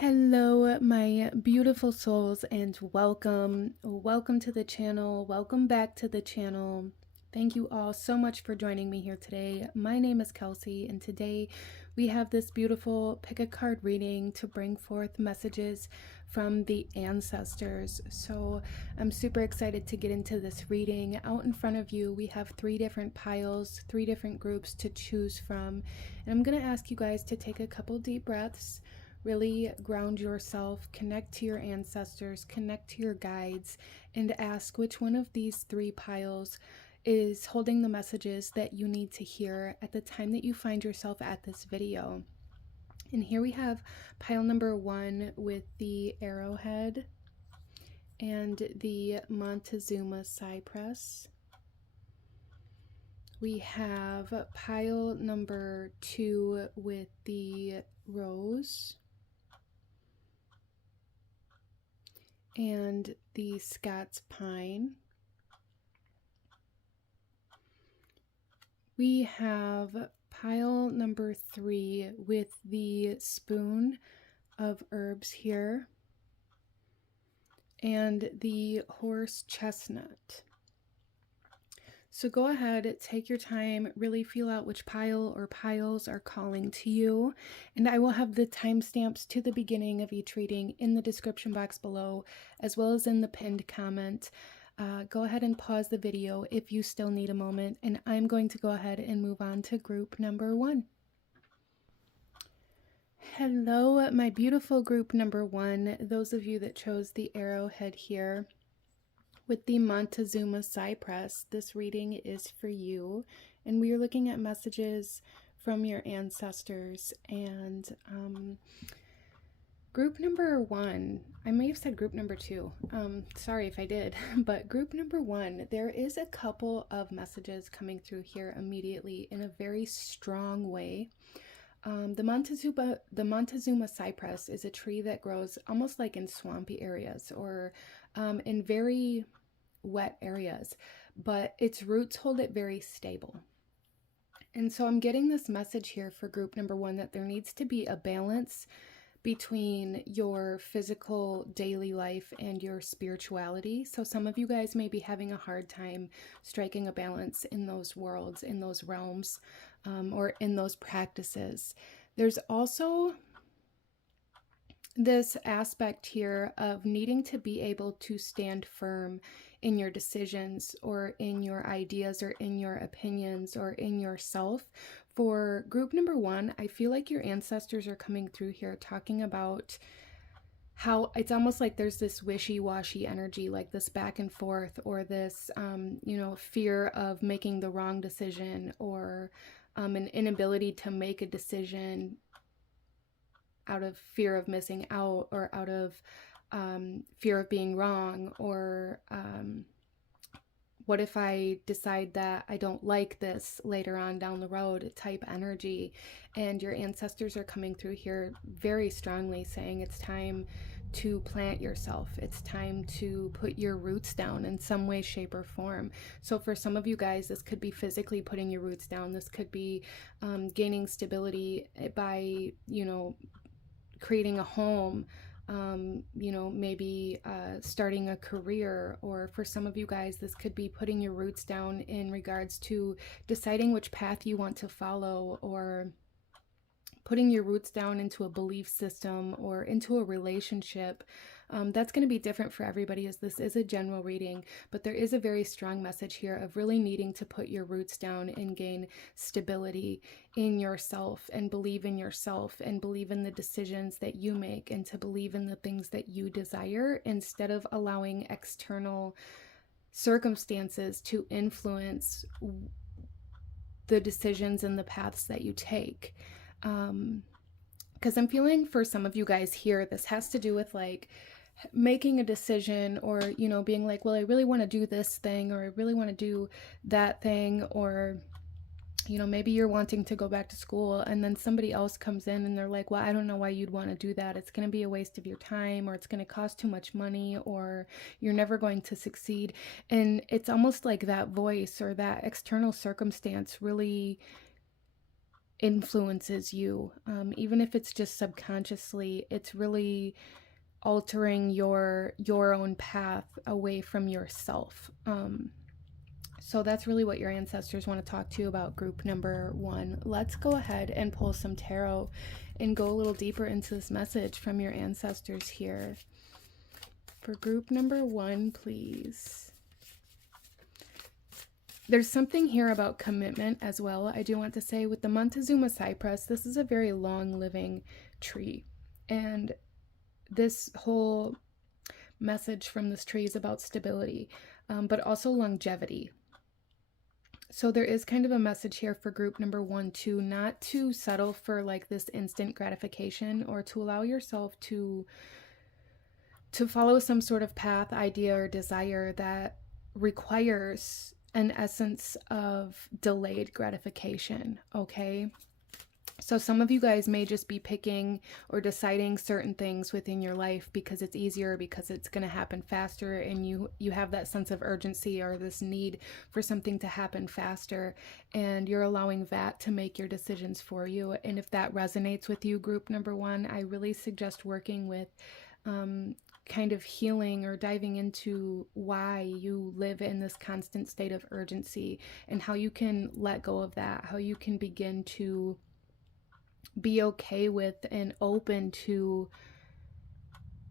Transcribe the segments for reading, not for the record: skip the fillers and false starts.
Hello, my beautiful souls, and welcome. Welcome to the channel. Welcome back to the channel. Thank you all so much for joining me here today. My name is Kelsey, and today we have this beautiful pick a card reading to bring forth messages from the ancestors. So I'm super excited to get into this reading. Out in front of you, we have 3 different piles, 3 different groups to choose from. And I'm going to ask you guys to take a couple deep breaths. Really ground yourself, connect to your ancestors, connect to your guides, and ask which one of these 3 piles is holding the messages that you need to hear at the time that you find yourself at this video. And here we have pile number 1 with the arrowhead and the Montezuma cypress. We have pile number 2 with the rose and the Scots pine. We have pile number 3 with the spoon of herbs here and the horse chestnut. So go ahead, take your time, really feel out which pile or piles are calling to you. And I will have the timestamps to the beginning of each reading in the description box below, as well as in the pinned comment. Go ahead and pause the video if you still need a moment, and I'm going to go ahead and move on to group number 1. Hello, my beautiful group number 1, those of you that chose the arrowhead here. With the Montezuma cypress, this reading is for you, and we are looking at messages from your ancestors. And group number 1, I may have said group number 2, sorry if I did, but group number 1, there is a couple of messages coming through here immediately in a very strong way. The Montezuma cypress is a tree that grows almost like in swampy areas or in very wet areas, but its roots hold it very stable. And so I'm getting this message here for group number 1 that there needs to be a balance between your physical daily life and your spirituality. So some of you guys may be having a hard time striking a balance in those worlds, in those realms, or in those practices. There's also this aspect here of needing to be able to stand firm in your decisions or in your ideas or in your opinions or in yourself. For group number 1, I feel like your ancestors are coming through here talking about how it's almost like there's this wishy-washy energy, like this back and forth, or this, fear of making the wrong decision, or an inability to make a decision out of fear of missing out, or out of fear of being wrong, or what if I decide that I don't like this later on down the road type energy. And your ancestors are coming through here very strongly saying it's time to plant yourself. It's time to put your roots down in some way, shape, or form. So for some of you guys, this could be physically putting your roots down. This could be gaining stability by, creating a home, maybe starting a career. Or for some of you guys, this could be putting your roots down in regards to deciding which path you want to follow, or putting your roots down into a belief system or into a relationship. That's going to be different for everybody, as this is a general reading, but there is a very strong message here of really needing to put your roots down and gain stability in yourself, and believe in yourself, and believe in the decisions that you make, and to believe in the things that you desire, instead of allowing external circumstances to influence the decisions and the paths that you take. Because I'm feeling for some of you guys here, this has to do with like making a decision, or, being like, well, I really want to do this thing, or I really want to do that thing, or, maybe you're wanting to go back to school, and then somebody else comes in and they're like, well, I don't know why you'd want to do that. It's going to be a waste of your time, or it's going to cost too much money, or you're never going to succeed. And it's almost like that voice or that external circumstance really influences you. Even if it's just subconsciously, it's really altering your own path away from yourself. So that's really what your ancestors want to talk to you about, group number 1. Let's go ahead and pull some tarot and go a little deeper into this message from your ancestors here. For group number 1, please. There's something here about commitment as well. I do want to say with the Montezuma cypress, this is a very long living tree. And this whole message from this tree is about stability, but also longevity. So there is kind of a message here for group number 1 too, not to settle for like this instant gratification, or to allow yourself to follow some sort of path, idea, or desire that requires an essence of delayed gratification, okay? So some of you guys may just be picking or deciding certain things within your life because it's easier, because it's going to happen faster, and you have that sense of urgency or this need for something to happen faster, and you're allowing that to make your decisions for you. And if that resonates with you, group number 1, I really suggest working with kind of healing or diving into why you live in this constant state of urgency and how you can let go of that, how you can begin to be okay with and open to,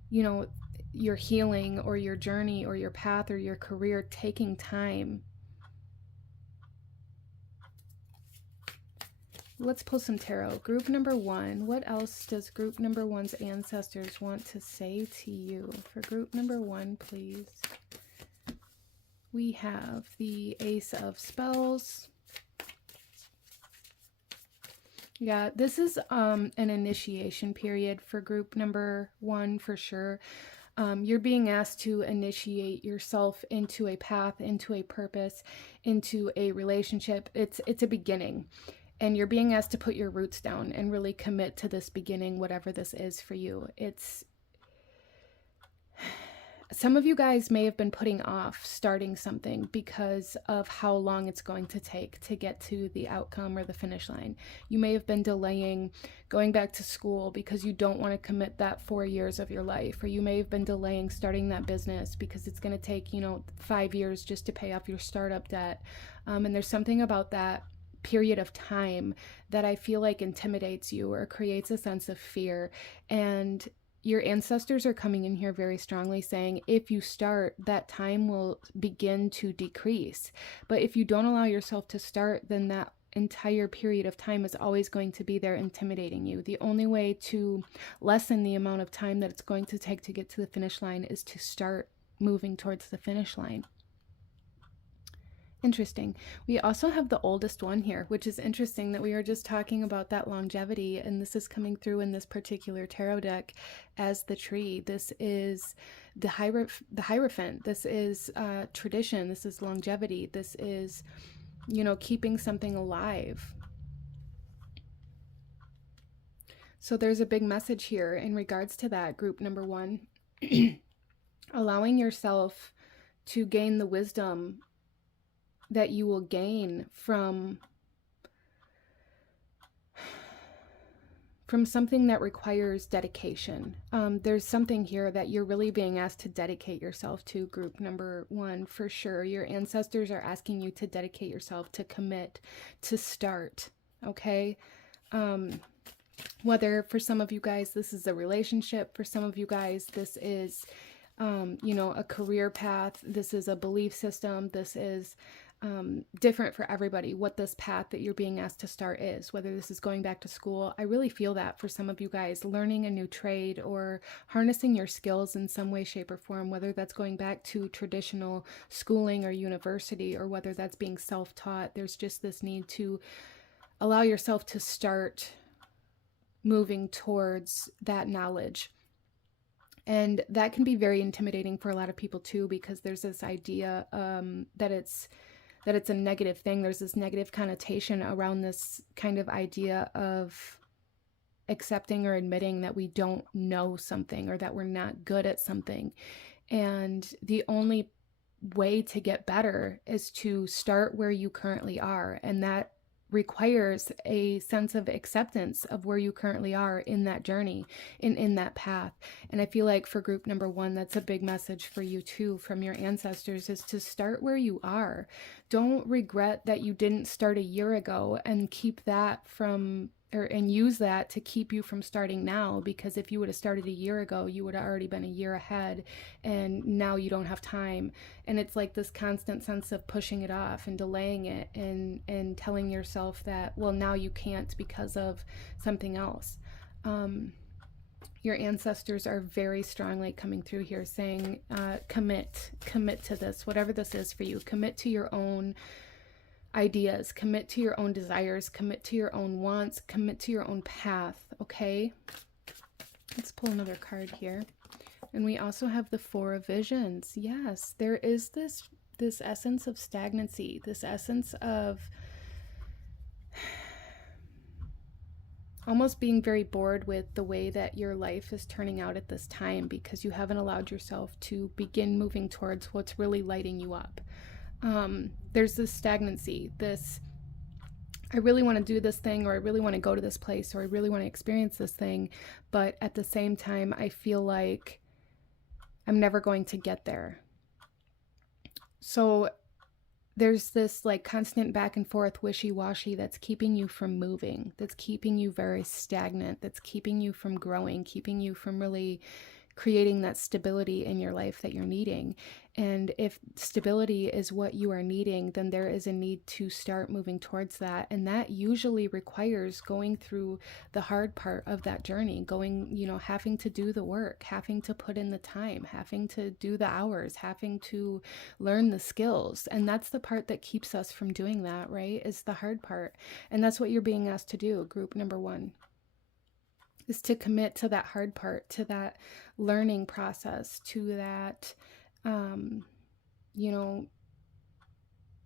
you know, your healing or your journey or your path or your career taking time. Let's pull some tarot. Group number 1, what else does group number 1's ancestors want to say to you? For group number 1, please. We have the Ace of Spells. Yeah, this is an initiation period for group number 1 for sure. You're being asked to initiate yourself into a path, into a purpose, into a relationship. It's a beginning. And you're being asked to put your roots down and really commit to this beginning, whatever this is for you. Some of you guys may have been putting off starting something because of how long it's going to take to get to the outcome or the finish line. You may have been delaying going back to school because you don't want to commit that 4 years of your life. Or you may have been delaying starting that business because it's going to take, 5 years just to pay off your startup debt. And there's something about that period of time that I feel like intimidates you or creates a sense of fear. And your ancestors are coming in here very strongly saying, if you start, that time will begin to decrease. But if you don't allow yourself to start, then that entire period of time is always going to be there intimidating you. The only way to lessen the amount of time that it's going to take to get to the finish line is to start moving towards the finish line. Interesting. We also have the oldest one here, which is interesting that we are just talking about that longevity, and this is coming through in this particular tarot deck as the tree. This is the Hierophant. This is tradition. This is longevity. This is, keeping something alive. So there's a big message here in regards to that, group number 1. Allowing yourself to gain the wisdom that you will gain from something that requires dedication. There's something here that you're really being asked to dedicate yourself to, group number 1, for sure. Your ancestors are asking you to dedicate yourself, to commit, to start, okay? Whether for some of you guys this is a relationship, for some of you guys this is, a career path, this is a belief system, this is different for everybody, what this path that you're being asked to start is, whether this is going back to school. I really feel that for some of you guys, learning a new trade or harnessing your skills in some way, shape, or form, whether that's going back to traditional schooling or university, or whether that's being self-taught. There's just this need to allow yourself to start moving towards that knowledge. And that can be very intimidating for a lot of people too, because there's this idea that it's a negative thing. There's this negative connotation around this kind of idea of accepting or admitting that we don't know something or that we're not good at something. And the only way to get better is to start where you currently are. And that requires a sense of acceptance of where you currently are in that journey, in that path. And I feel like for group number 1, that's a big message for you too from your ancestors, is to start where you are. Don't regret that you didn't start a year ago and keep that from, and use that to keep you from starting now, because if you would have started a year ago, you would have already been a year ahead, and now you don't have time. And it's like this constant sense of pushing it off and delaying it, and telling yourself that, well, now you can't because of something else. Your ancestors are very strongly coming through here saying, commit to this, whatever this is for you. Commit to your own ideas, commit to your own desires, commit to your own wants, commit to your own path. Okay, let's pull another card here. And we also have the 4 of Visions. Yes, there is this essence of stagnancy, this essence of almost being very bored with the way that your life is turning out at this time, because you haven't allowed yourself to begin moving towards what's really lighting you up. There's this stagnancy, this, I really want to do this thing, or I really want to go to this place, or I really want to experience this thing, but at the same time, I feel like I'm never going to get there. So there's this like constant back and forth wishy-washy that's keeping you from moving, that's keeping you very stagnant, that's keeping you from growing, keeping you from really creating that stability in your life that you're needing. And if stability is what you are needing, then there is a need to start moving towards that. And that usually requires going through the hard part of that journey, having to do the work, having to put in the time, having to do the hours, having to learn the skills. And that's the part that keeps us from doing that, right? Is the hard part. And that's what you're being asked to do, group number 1. Is to commit to that hard part, to that learning process, to that,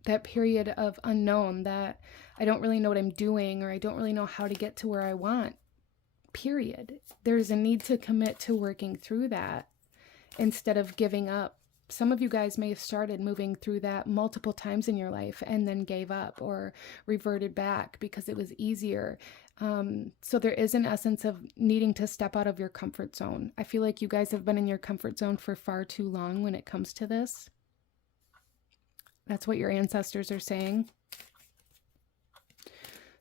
that period of unknown, that I don't really know what I'm doing, or I don't really know how to get to where I want, period. There's a need to commit to working through that instead of giving up. Some of you guys may have started moving through that multiple times in your life and then gave up or reverted back because it was easier. So there is an essence of needing to step out of your comfort zone. I feel like you guys have been in your comfort zone for far too long when it comes to this. That's what your ancestors are saying.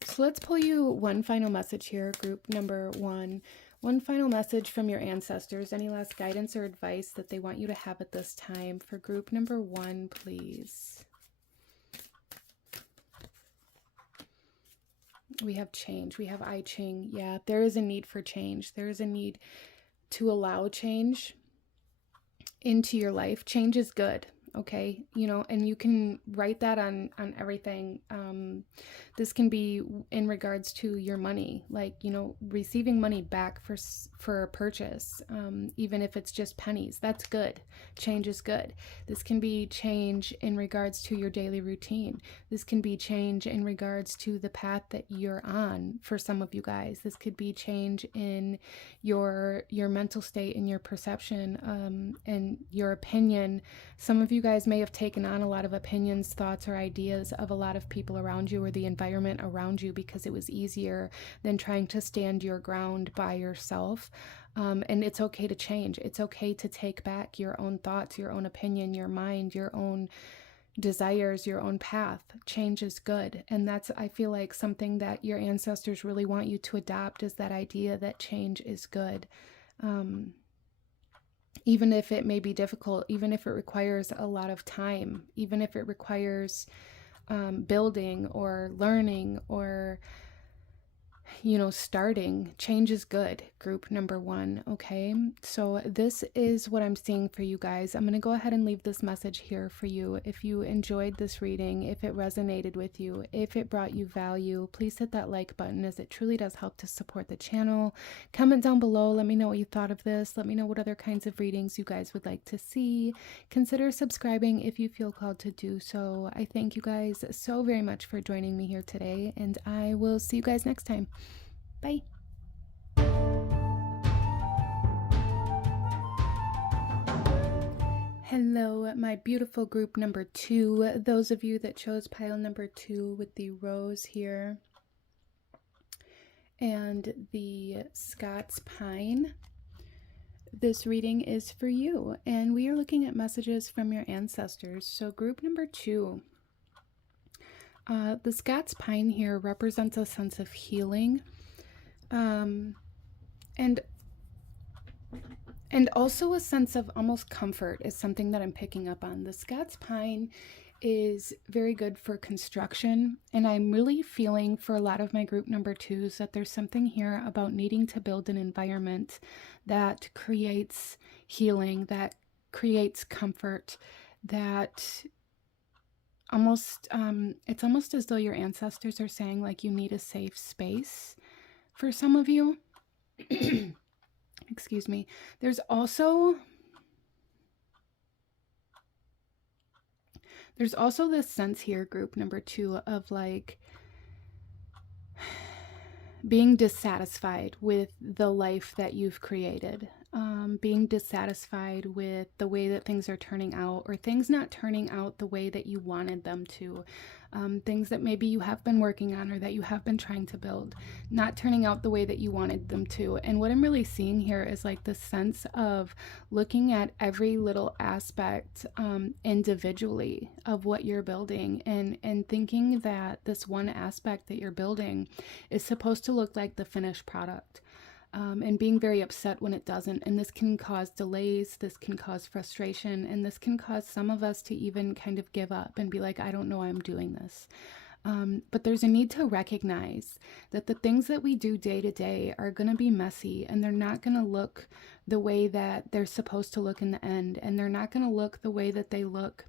So let's pull you one final message here, group number 1. One final message from your ancestors. Any last guidance or advice that they want you to have at this time for group number 1, please? We have change. We have I Ching. Yeah, there is a need for change. There is a need to allow change into your life. Change is good. Okay, and you can write that on everything. This can be in regards to your money, like, receiving money back for a purchase, even if it's just pennies. That's good. Change is good. This can be change in regards to your daily routine. This can be change in regards to the path that you're on for some of you guys. This could be change in your mental state and your perception, and your opinion. Some of you guys may have taken on a lot of opinions, thoughts, or ideas of a lot of people around you or the environment around you because it was easier than trying to stand your ground by yourself. And it's okay to change. It's okay to take back your own thoughts, your own opinion, your mind, your own desires, your own path. Change is good. And that's, I feel like, something that your ancestors really want you to adopt, is that idea that change is good. Even if it may be difficult, even if it requires a lot of time, even if it requires building or learning or, starting, change is good, group number 1, okay? So this is what I'm seeing for you guys. I'm going to go ahead and leave this message here for you. If you enjoyed this reading, if it resonated with you, if it brought you value, please hit that like button, as it truly does help to support the channel. Comment down below. Let me know what you thought of this. Let me know what other kinds of readings you guys would like to see. Consider subscribing if you feel called to do so. I thank you guys so very much for joining me here today, and I will see you guys next time. Bye. Hello, my beautiful group number 2. Those of you that chose pile number 2 with the rose here and the Scots pine, this reading is for you. And we are looking at messages from your ancestors. So group number 2, the Scots pine here represents a sense of healing. And also a sense of almost comfort is something that I'm picking up on. The Scots pine is very good for construction, and I'm really feeling for a lot of my group number 2s that there's something here about needing to build an environment that creates healing, that creates comfort, that almost it's almost as though your ancestors are saying like you need a safe space for some of you. Excuse me. There's also this sense here, group number 2, of like being dissatisfied with the life that you've created, being dissatisfied with the way that things are turning out, or things not turning out the way that you wanted them to. Things that maybe you have been working on or that you have been trying to build, not turning out the way that you wanted them to. And what I'm really seeing here is like the sense of looking at every little aspect individually of what you're building, and thinking that this one aspect that you're building is supposed to look like the finished product. And being very upset when it doesn't. And this can cause delays, this can cause frustration, and this can cause some of us to even kind of give up and be like, I don't know why I'm doing this. But there's a need to recognize that the things that we do day to day are going to be messy, and they're not going to look the way that they're supposed to look in the end. And they're not going to look the way that they look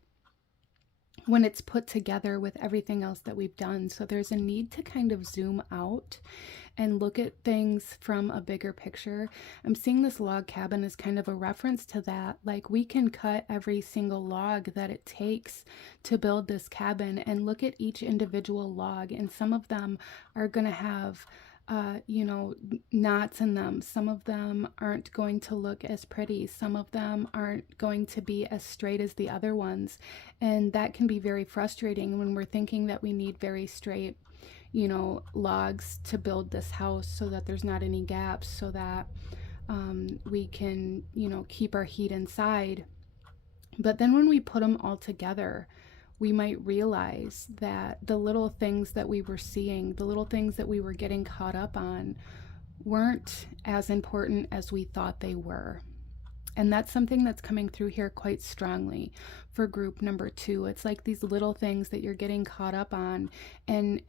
when it's put together with everything else that we've done. So there's a need to kind of zoom out and look at things from a bigger picture. I'm seeing this log cabin as kind of a reference to that. Like, we can cut every single log that it takes to build this cabin and look at each individual log, and some of them are going to have knots in them. Some of them aren't going to look as pretty. Some of them aren't going to be as straight as the other ones. And that can be very frustrating when we're thinking that we need very straight, logs to build this house so that there's not any gaps, so that we can, keep our heat inside. But then when we put them all together, we might realize that the little things that we were seeing, the little things that we were getting caught up on, weren't as important as we thought they were. And that's something that's coming through here quite strongly for group number 2. It's like these little things that you're getting caught up on, and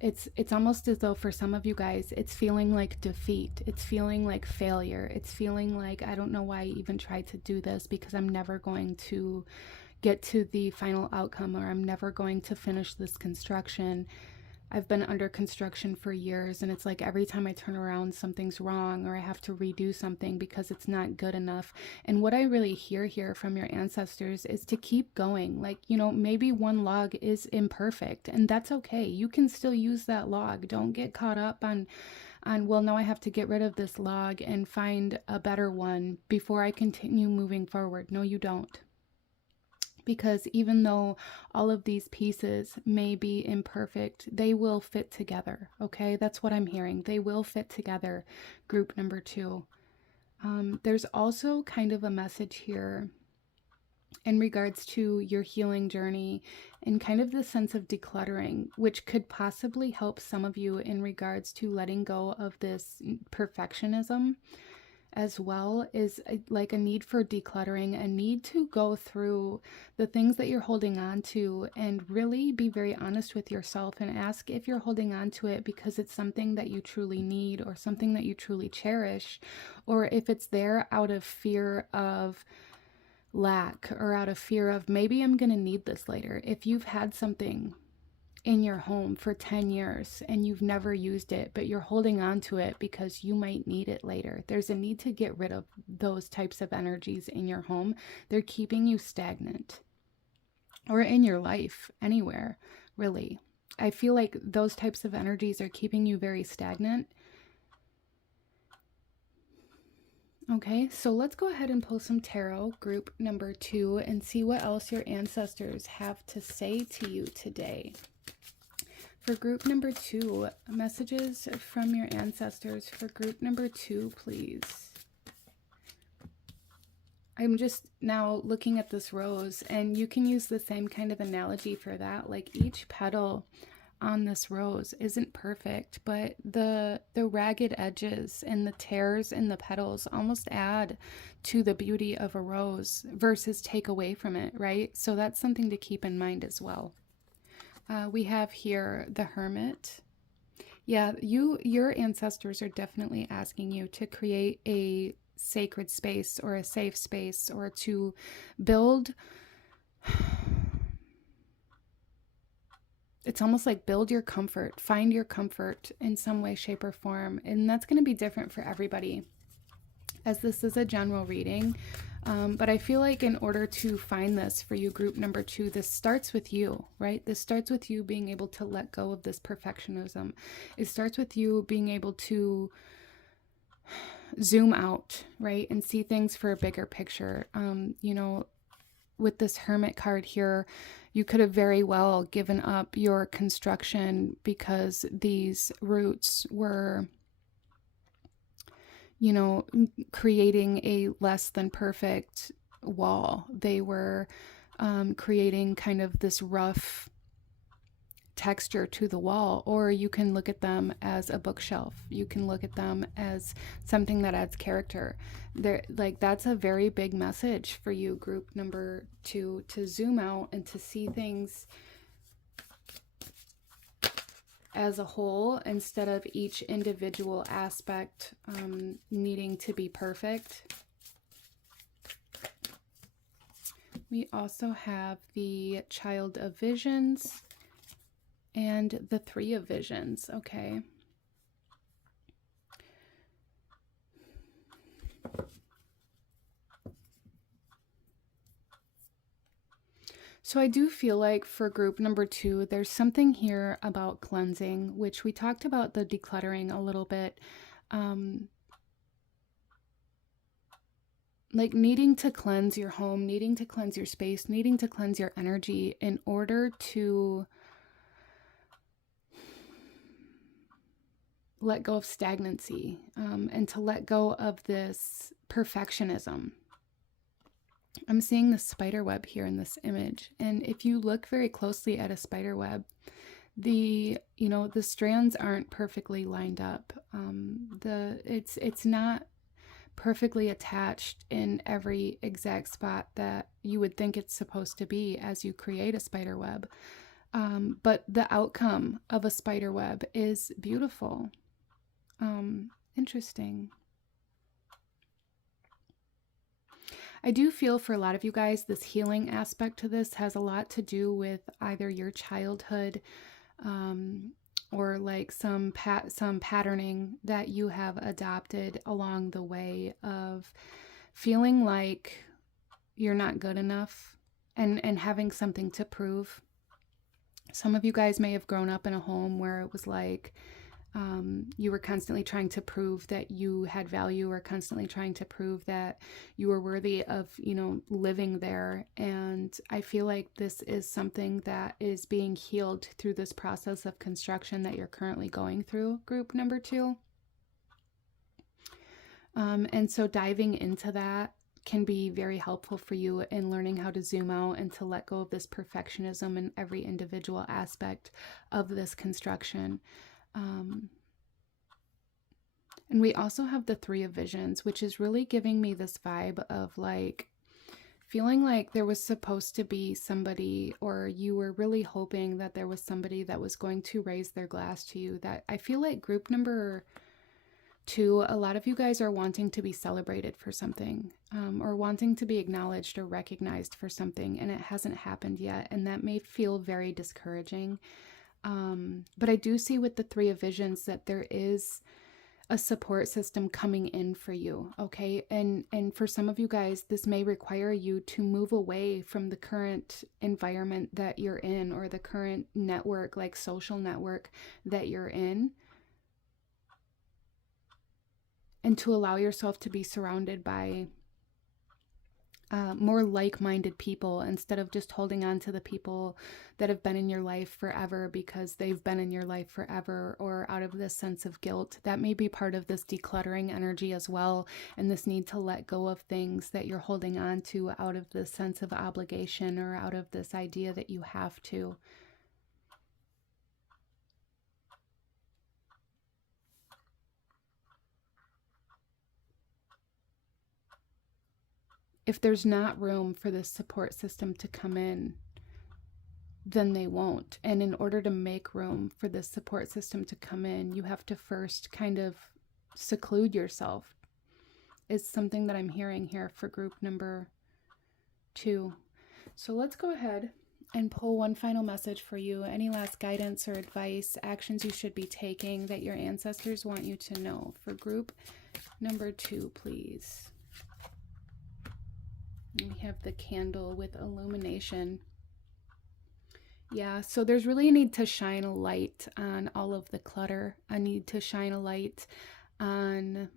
it's almost as though for some of you guys it's feeling like defeat. It's feeling like failure. It's feeling like, I don't know why I even tried to do this, because I'm never going to get to the final outcome, or I'm never going to finish this construction. I've been under construction for years, and it's like every time I turn around, something's wrong, or I have to redo something because it's not good enough. And what I really hear here from your ancestors is to keep going. Like, maybe one log is imperfect, and that's okay. You can still use that log. Don't get caught up on, well, now I have to get rid of this log and find a better one before I continue moving forward. No, you don't. Because even though all of these pieces may be imperfect, they will fit together, okay? That's what I'm hearing. They will fit together, group number 2. There's also kind of a message here in regards to your healing journey and kind of the sense of decluttering, which could possibly help some of you in regards to letting go of this perfectionism, as well, is like a need for decluttering, a need to go through the things that you're holding on to and really be very honest with yourself and ask if you're holding on to it because it's something that you truly need or something that you truly cherish, or if it's there out of fear of lack or out of fear of maybe I'm going to need this later. If you've had something in your home for 10 years and you've never used it, but you're holding on to it because you might need it later, there's a need to get rid of those types of energies in your home. They're keeping you stagnant, or in your life, anywhere, really. I feel like those types of energies are keeping you very stagnant. Okay, so let's go ahead and pull some tarot, group number 2, and see what else your ancestors have to say to you today. For group number 2, messages from your ancestors for group number 2, please. I'm just now looking at this rose, and you can use the same kind of analogy for that. Like, each petal on this rose isn't perfect, but the ragged edges and the tears in the petals almost add to the beauty of a rose versus take away from it, right? So that's something to keep in mind as well. We have here the Hermit. Yeah, your ancestors are definitely asking you to create a sacred space or a safe space, or to build, it's almost like build your comfort, find your comfort in some way, shape, or form. And that's going to be different for everybody, as this is a general reading. But I feel like in order to find this for you, group number 2, this starts with you, right? This starts with you being able to let go of this perfectionism. It starts with you being able to zoom out, right? And see things for a bigger picture. You know, with this Hermit card here, you could have very well given up your construction because these roots were, you know, creating a less than perfect wall. They were creating kind of this rough texture to the wall. Or you can look at them as a bookshelf. You can look at them as something that adds character. There, like, that's a very big message for you, group number 2, to zoom out and to see things as a whole instead of each individual aspect needing to be perfect. We also have the Child of Visions and the Three of Visions. Okay. So I do feel like for group number 2, there's something here about cleansing, which we talked about the decluttering a little bit. Like needing to cleanse your home, needing to cleanse your space, needing to cleanse your energy in order to let go of stagnancy, and to let go of this perfectionism. I'm seeing the spider web here in this image, and if you look very closely at a spider web, the strands aren't perfectly lined up. It's not perfectly attached in every exact spot that you would think it's supposed to be as you create a spider web. But the outcome of a spider web is beautiful. Interesting. I do feel for a lot of you guys, this healing aspect to this has a lot to do with either your childhood, or like some patterning that you have adopted along the way of feeling like you're not good enough and having something to prove. Some of you guys may have grown up in a home where it was like, you were constantly trying to prove that you had value, or constantly trying to prove that you were worthy of, living there. And I feel like this is something that is being healed through this process of construction that you're currently going through, group number 2. And so diving into that can be very helpful for you in learning how to zoom out and to let go of this perfectionism in every individual aspect of this construction. And we also have the Three of Visions, which is really giving me this vibe of like feeling like there was supposed to be somebody, or you were really hoping that there was somebody that was going to raise their glass to you. That I feel like group number 2, a lot of you guys are wanting to be celebrated for something, or wanting to be acknowledged or recognized for something, and it hasn't happened yet. And that may feel very discouraging. But I do see with the Three of Visions that there is a support system coming in for you, okay? And for some of you guys, this may require you to move away from the current environment that you're in, or the current network, like social network that you're in. and to allow yourself to be surrounded by more like-minded people, instead of just holding on to the people that have been in your life forever because they've been in your life forever, or out of this sense of guilt. That may be part of this decluttering energy as well, and this need to let go of things that you're holding on to out of this sense of obligation, or out of this idea that you have to. If there's not room for this support system to come in, then they won't. And in order to make room for this support system to come in, you have to first kind of seclude yourself. Is something that I'm hearing here for group number 2. So let's go ahead and pull one final message for you. Any last guidance or advice, actions you should be taking that your ancestors want you to know for group number 2, please. We have the candle with illumination. Yeah, so there's really a need to shine a light on all of the clutter. A need to shine a light on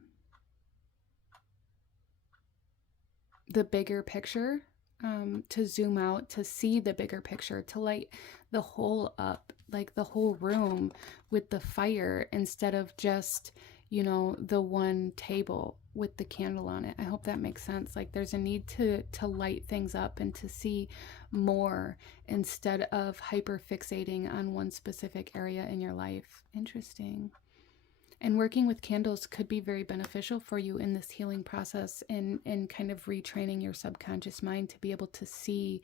the bigger picture, to zoom out, to see the bigger picture, to light the whole up, like the whole room with the fire, instead of just, you know, the one table with the candle on it. I hope that makes sense. Like there's a need to light things up and to see more, instead of hyper fixating on one specific area in your life. Interesting. And working with candles could be very beneficial for you in this healing process, and kind of retraining your subconscious mind to be able to see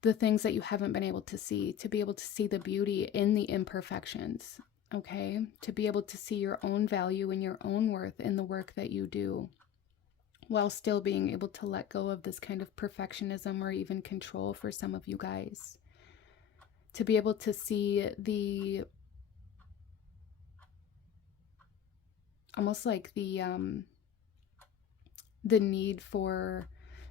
the things that you haven't been able to see, to be able to see the beauty in the imperfections. Okay, to be able to see your own value and your own worth in the work that you do, while still being able to let go of this kind of perfectionism or even control for some of you guys. To be able to see the, almost like the need for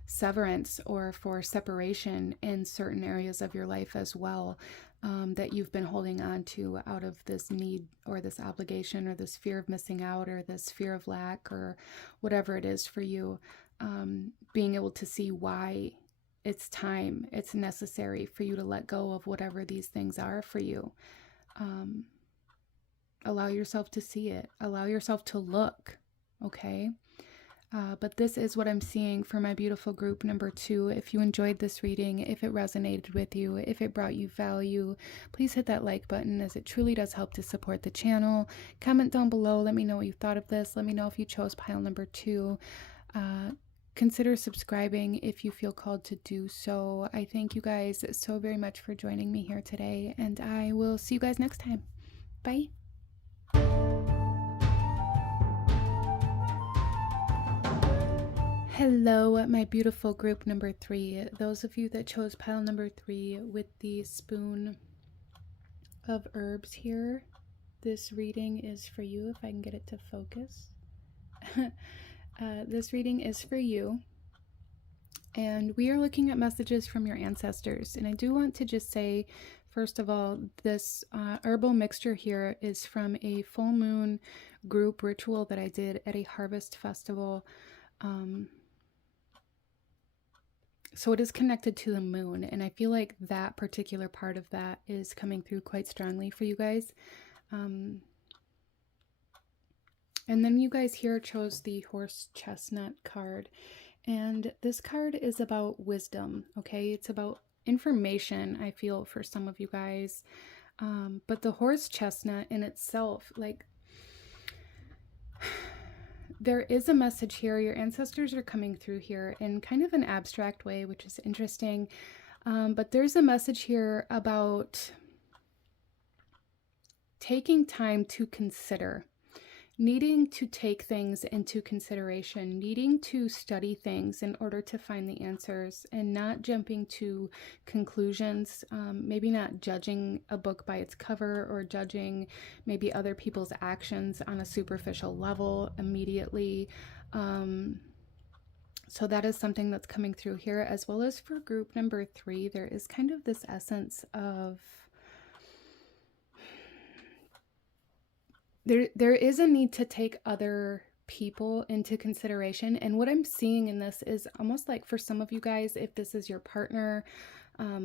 severance or for separation in certain areas of your life as well, that you've been holding on to out of this need or this obligation or this fear of missing out or this fear of lack or whatever it is for you. Being able to see why it's time, it's necessary for you to let go of whatever these things are for you. Allow yourself to see it. Allow yourself to look, okay? But this is what I'm seeing for my beautiful group number 2. If you enjoyed this reading, if it resonated with you, if it brought you value, please hit that like button, as it truly does help to support the channel. Comment down below. Let me know what you thought of this. Let me know if you chose pile number 2. Consider subscribing if you feel called to do so. I thank you guys so very much for joining me here today, and I will see you guys next time. Bye. Hello, my beautiful group number 3. Those of you that chose pile number 3 with the spoon of herbs here, this reading is for you, if I can get it to focus. This reading is for you, and we are looking at messages from your ancestors. And I do want to just say, first of all, this herbal mixture here is from a full moon group ritual that I did at a harvest festival. So it is connected to the moon, and I feel like that particular part of that is coming through quite strongly for you guys. And then you guys here chose the horse chestnut card, and this card is about wisdom, okay? It's about information, I feel, for some of you guys. But the horse chestnut in itself, like, there is a message here. Your ancestors are coming through here in kind of an abstract way, which is interesting. But there's a message here about taking time to consider, needing to take things into consideration, needing to study things in order to find the answers, and not jumping to conclusions, maybe not judging a book by its cover, or judging maybe other people's actions on a superficial level immediately. So that is something that's coming through here, as well as for group number 3. There is kind of this essence of there is a need to take other people into consideration. And what I'm seeing in this is almost like, for some of you guys, if this is your partner,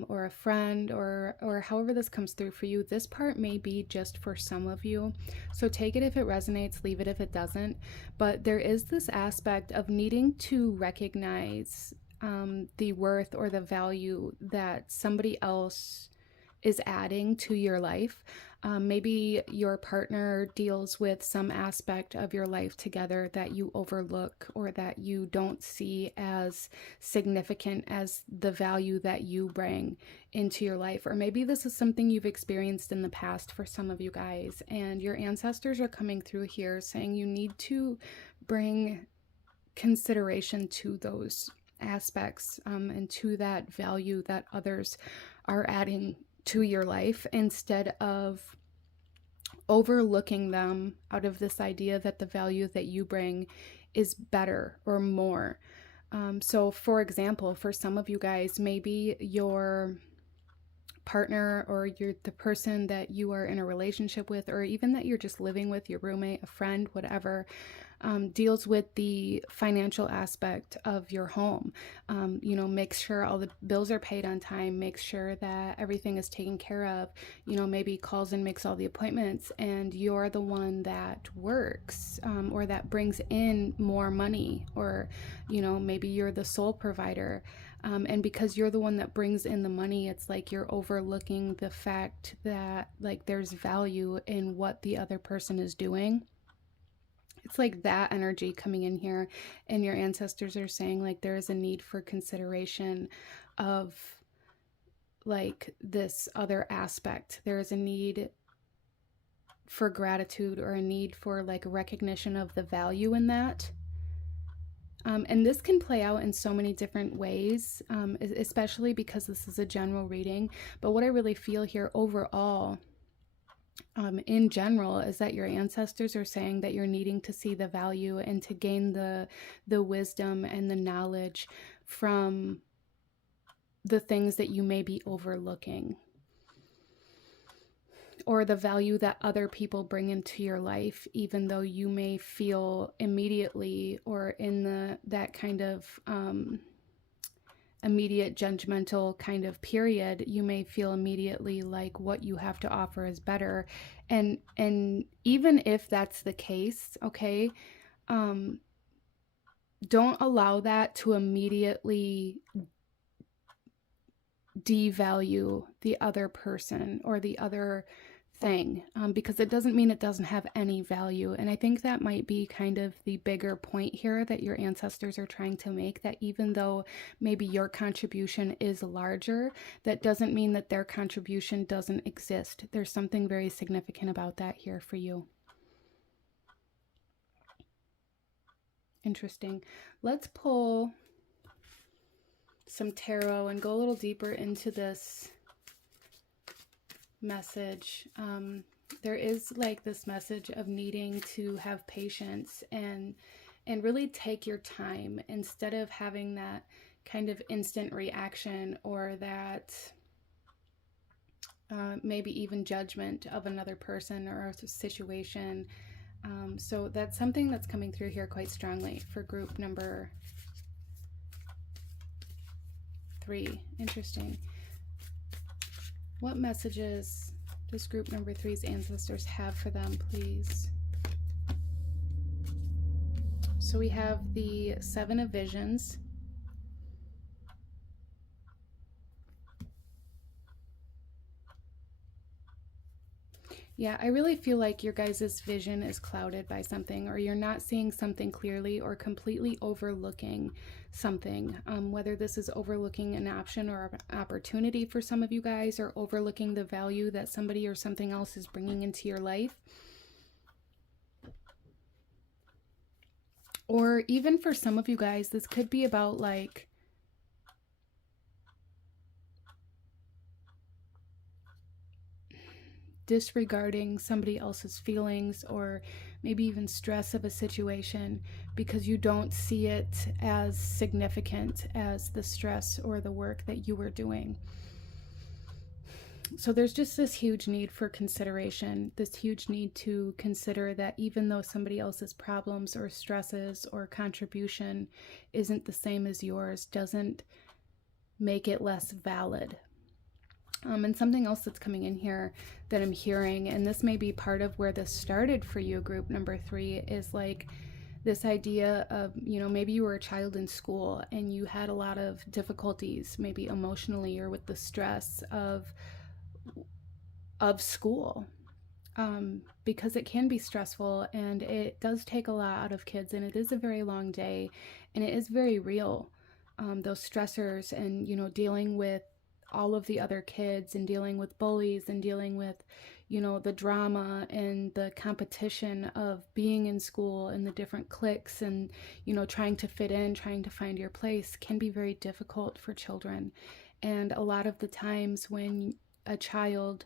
or a friend, or however this comes through for you, this part may be just for some of you. So take it if it resonates, leave it if it doesn't. But there is this aspect of needing to recognize the worth or the value that somebody else is adding to your life. Maybe your partner deals with some aspect of your life together that you overlook, or that you don't see as significant as the value that you bring into your life. Or maybe this is something you've experienced in the past for some of you guys, and your ancestors are coming through here saying you need to bring consideration to those aspects, and to that value that others are adding to your life, instead of overlooking them out of this idea that the value that you bring is better or more. So for example, for some of you guys, maybe your partner, or you're the person that you are in a relationship with, or even that you're just living with, your roommate, a friend, whatever, deals with the financial aspect of your home. Makes sure all the bills are paid on time, makes sure that everything is taken care of, maybe calls and makes all the appointments, and you're the one that works, or that brings in more money, or, maybe you're the sole provider. And because you're the one that brings in the money, it's like you're overlooking the fact that, like, there's value in what the other person is doing. It's like that energy coming in here, and your ancestors are saying, like, there is a need for consideration of, like, this other aspect. There is a need for gratitude, or a need for, like, recognition of the value in that. And this can play out in so many different ways, especially because this is a general reading. But what I really feel here overall, in general, is that your ancestors are saying that you're needing to see the value and to gain the wisdom and the knowledge from the things that you may be overlooking, or the value that other people bring into your life, even though you may feel immediately, or in that kind of immediate judgmental kind of period, you may feel immediately like what you have to offer is better. And even if that's the case, okay, don't allow that to immediately devalue the other person or the other thing, because it doesn't mean it doesn't have any value. And I think that might be kind of the bigger point here that your ancestors are trying to make, that even though maybe your contribution is larger, that doesn't mean that their contribution doesn't exist. There's something very significant about that here for you. Interesting. Let's pull some tarot and go a little deeper into this message. There is like this message of needing to have patience and really take your time, instead of having that kind of instant reaction, or that maybe even judgment of another person or a situation. So that's something that's coming through here quite strongly for group number 3. Interesting. What messages does group number 3's ancestors have for them, please? So we have the 7 of Visions. Yeah, I really feel like your guys' vision is clouded by something, or you're not seeing something clearly, or completely overlooking something. Whether this is overlooking an option or an opportunity for some of you guys, or overlooking the value that somebody or something else is bringing into your life. Or even for some of you guys, this could be about like disregarding somebody else's feelings, or maybe even stress of a situation, because you don't see it as significant as the stress or the work that you were doing. So there's just this huge need for consideration, this huge need to consider that even though somebody else's problems or stresses or contribution isn't the same as yours, doesn't make it less valid. And something else that's coming in here that I'm hearing, and this may be part of where this started for you, group number 3, is like this idea of, you know, maybe you were a child in school and you had a lot of difficulties, maybe emotionally or with the stress of school, because it can be stressful and it does take a lot out of kids, and it is a very long day and it is very real. Those stressors and, you know, dealing with all of the other kids and dealing with bullies and dealing with, you know, the drama and the competition of being in school and the different cliques and, you know, trying to fit in, trying to find your place can be very difficult for children. And a lot of the times when a child,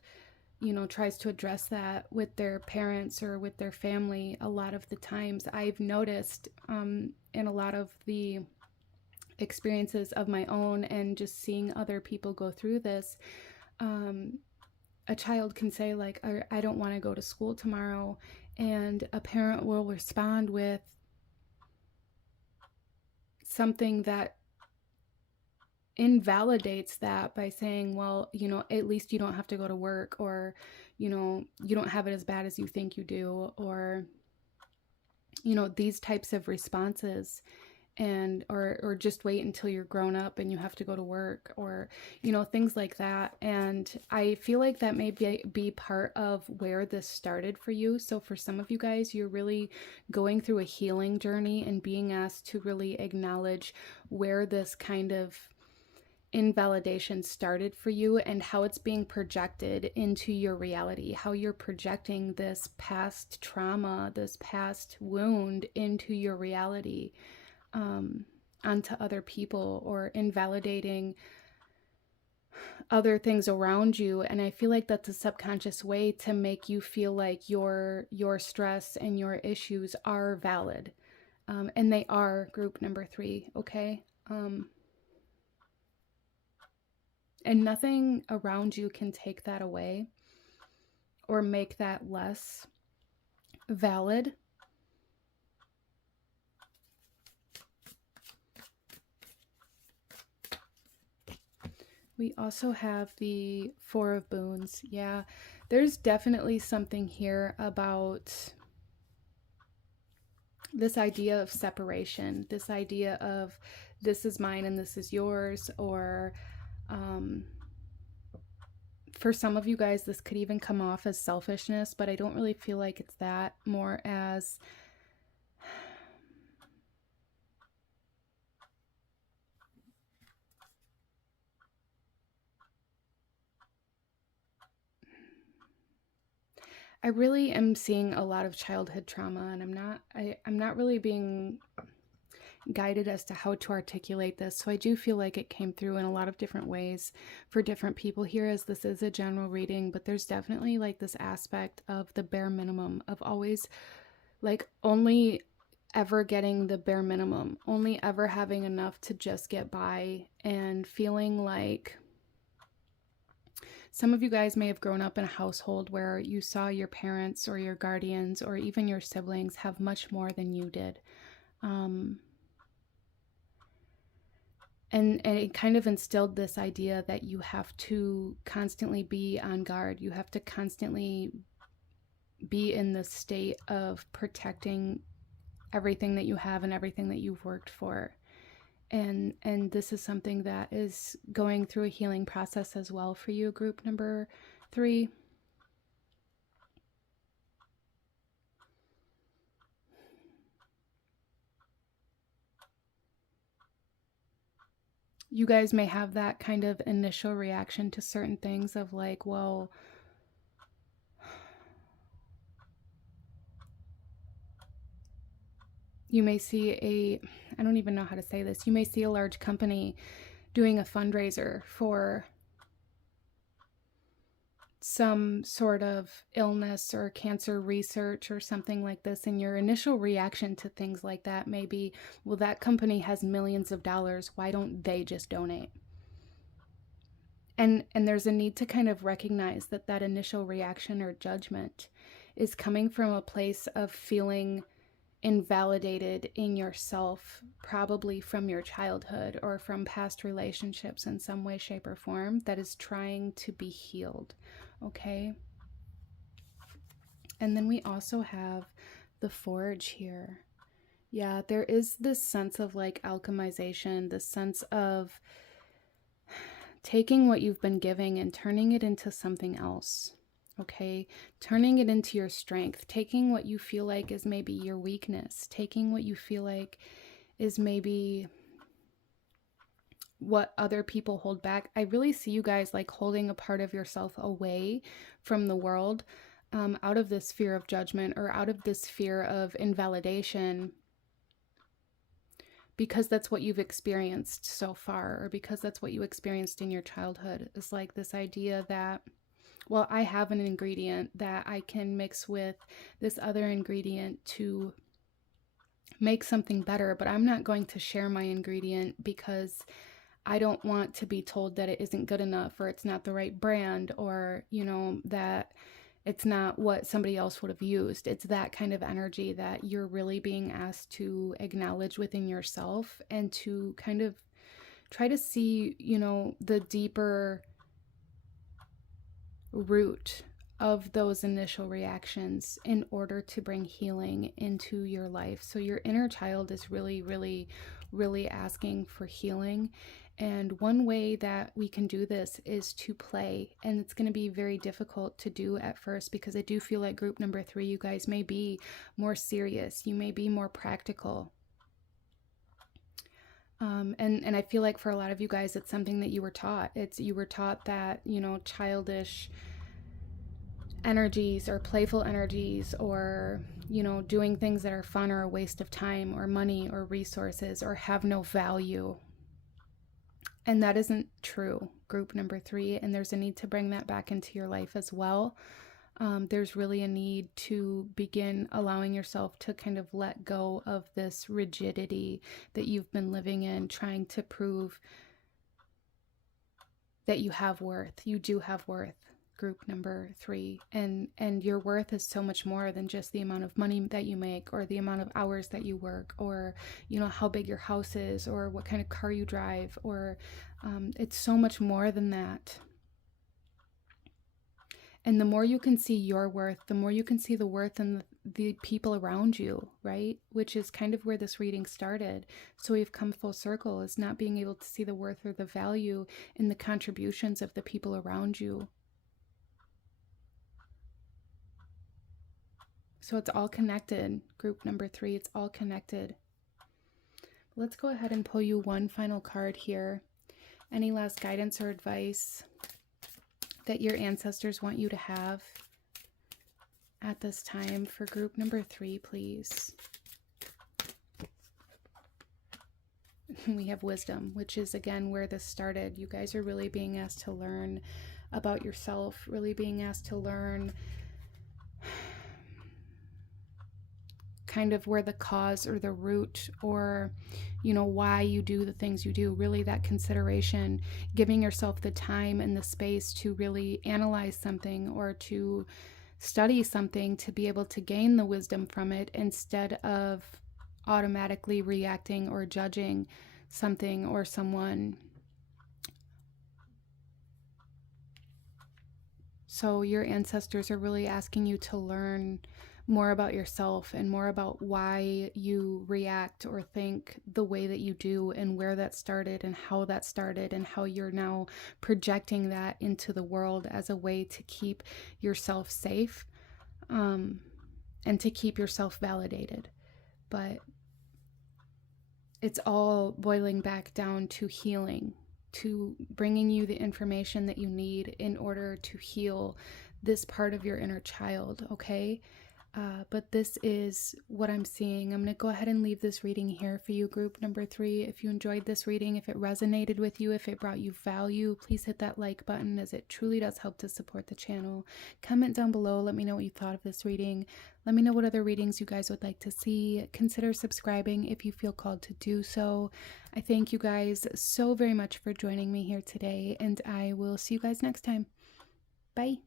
you know, tries to address that with their parents or with their family, a lot of the times I've noticed in a lot of the experiences of my own and just seeing other people go through this, a child can say like, I don't want to go to school tomorrow, and a parent will respond with something that invalidates that by saying, well, you know, at least you don't have to go to work, or, you know, you don't have it as bad as you think you do, or, you know, these types of responses. And or just wait until you're grown up and you have to go to work, or, you know, things like that. And I feel like that may be part of where this started for you. So for some of you guys, you're really going through a healing journey and being asked to really acknowledge where this kind of invalidation started for you and how it's being projected into your reality, how you're projecting this past trauma, this past wound into your reality, onto other people, or invalidating other things around you. And I feel like that's a subconscious way to make you feel like your stress and your issues are valid. And they are, group number 3, okay? And nothing around you can take that away or make that less valid. We also have the 4 of Boons. Yeah, there's definitely something here about this idea of separation, this idea of this is mine and this is yours, or for some of you guys, this could even come off as selfishness, but I don't really feel like it's that, more as I really am seeing a lot of childhood trauma, and I'm not really being guided as to how to articulate this. So I do feel like it came through in a lot of different ways for different people here, as this is a general reading, but there's definitely like this aspect of the bare minimum, of always like only ever getting the bare minimum, only ever having enough to just get by, and feeling like some of you guys may have grown up in a household where you saw your parents or your guardians or even your siblings have much more than you did. And it kind of instilled this idea that you have to constantly be on guard. You have to constantly be in the state of protecting everything that you have and everything that you've worked for. And this is something that is going through a healing process as well for you, group number 3. You guys may have that kind of initial reaction to certain things of like, well, you may see I don't even know how to say this. You may see a large company doing a fundraiser for some sort of illness or cancer research or something like this, and your initial reaction to things like that may be, well, that company has millions of dollars, why don't they just donate? And there's a need to kind of recognize that that initial reaction or judgment is coming from a place of feeling invalidated in yourself, probably from your childhood or from past relationships in some way, shape, or form, that is trying to be healed. Okay. And then we also have the Forge here. Yeah, there is this sense of like alchemization, this sense of taking what you've been giving and turning it into something else. Okay, turning it into your strength, taking what you feel like is maybe your weakness, taking what you feel like is maybe what other people hold back. I really see you guys like holding a part of yourself away from the world, out of this fear of judgment or out of this fear of invalidation, because that's what you've experienced so far, or because that's what you experienced in your childhood. It's like this idea that, well, I have an ingredient that I can mix with this other ingredient to make something better, but I'm not going to share my ingredient because I don't want to be told that it isn't good enough, or it's not the right brand, or, you know, that it's not what somebody else would have used. It's that kind of energy that you're really being asked to acknowledge within yourself and to kind of try to see, you know, the deeper root of those initial reactions in order to bring healing into your life. So your inner child is really, really, really asking for healing. And one way that we can do this is to play. And it's going to be very difficult to do at first, because I do feel like group number 3, you guys may be more serious. You may be more practical. And I feel like for a lot of you guys, it's something that you were taught. You were taught that, you know, childish energies or playful energies, or, you know, doing things that are fun or a waste of time or money or resources or have no value. And that isn't true, group number 3. And there's a need to bring that back into your life as well. There's really a need to begin allowing yourself to kind of let go of this rigidity that you've been living in, trying to prove that you have worth. You do have worth, group number 3. And your worth is so much more than just the amount of money that you make, or the amount of hours that you work, or, you know, how big your house is, or what kind of car you drive, or it's so much more than that. And the more you can see your worth, the more you can see the worth in the people around you, right? Which is kind of where this reading started. So we've come full circle, is not being able to see the worth or the value in the contributions of the people around you. So it's all connected, group number 3, it's all connected. Let's go ahead and pull you one final card here. Any last guidance or advice that your ancestors want you to have at this time for group number 3, please? We have wisdom, which is again where this started. You guys are really being asked to learn about yourself, really being asked to learn kind of where the cause or the root, or, you know, why you do the things you do. Really that consideration, giving yourself the time and the space to really analyze something or to study something, to be able to gain the wisdom from it, instead of automatically reacting or judging something or someone. So your ancestors are really asking you to learn more about yourself and more about why you react or think the way that you do, and where that started and how you're now projecting that into the world as a way to keep yourself safe, and to keep yourself validated. But it's all boiling back down to healing, to bringing you the information that you need in order to heal this part of your inner child, okay? But this is what I'm seeing. I'm going to go ahead and leave this reading here for you, group number 3. If you enjoyed this reading, if it resonated with you, if it brought you value, please hit that like button, as it truly does help to support the channel. Comment down below. Let me know what you thought of this reading. Let me know what other readings you guys would like to see. Consider subscribing if you feel called to do so. I thank you guys so very much for joining me here today, and I will see you guys next time. Bye.